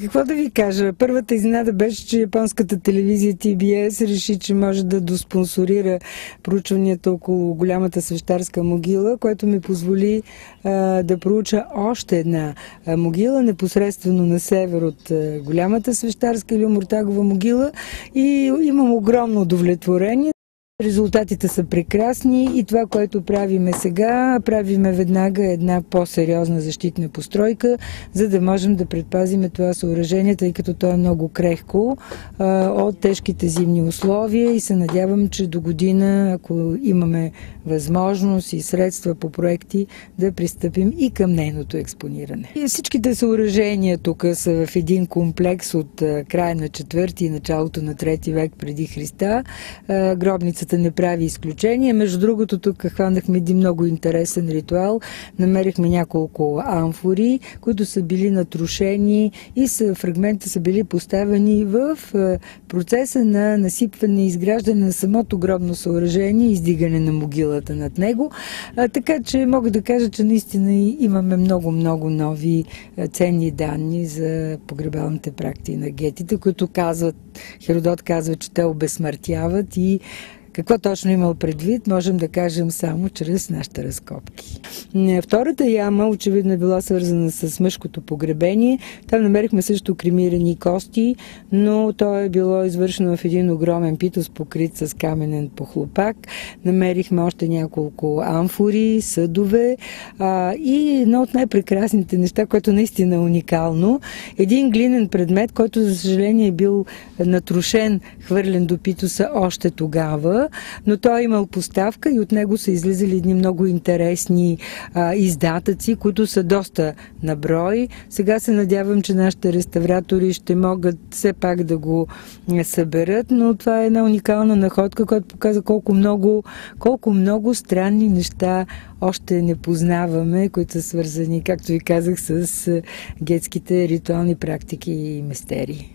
Какво да ви кажа? Първата изненада беше, че японската телевизия TBS реши, че може да доспонсорира проучванията около голямата свещарска могила, което ми позволи да проуча още една могила, непосредствено на север от голямата свещарска или Омуртагова могила, и имам огромно удовлетворение. Резултатите са прекрасни и това, което правиме сега, правиме веднага една по-сериозна защитна постройка, за да можем да предпазиме това съоръжение, тъй като то е много крехко от тежките зимни условия и се надявам, че до година, ако имаме възможност и средства по проекти, да пристъпим и към нейното експониране. И всичките съоръжения тук са в един комплекс от края на 4-ти и началото на 3-ти век преди Христа. Гробницата не прави изключение. Между другото, тук хванахме един много интересен ритуал. Намерихме няколко амфори, които са били натрушени и фрагменти са били поставени в процеса на насипване и изграждане на самото гробно съоръжение и издигане на могилата над него. Така че мога да кажа, че наистина имаме много нови ценни данни за погребалните практики на гетите, които Херодот казва, че те обезсмъртяват, и какво точно имал предвид, можем да кажем само чрез нашите разкопки. Втората яма очевидно е била свързана с мъжкото погребение. Там намерихме също кремирани кости, но то е било извършено в един огромен питос, покрит с каменен похлупак. Намерихме още няколко амфори, съдове и едно от най-прекрасните неща, което наистина е уникално. Един глинен предмет, който за съжаление е бил натрушен, хвърлен до питоса още тогава, но той е имал поставка и от него са излизали едни много интересни издатъци, които са доста на брой. Сега се надявам, че нашите реставратори ще могат все пак да го съберат, но това е една уникална находка, която показва колко много странни неща още не познаваме, които са свързани, както ви казах, с гетските ритуални практики и мистерии.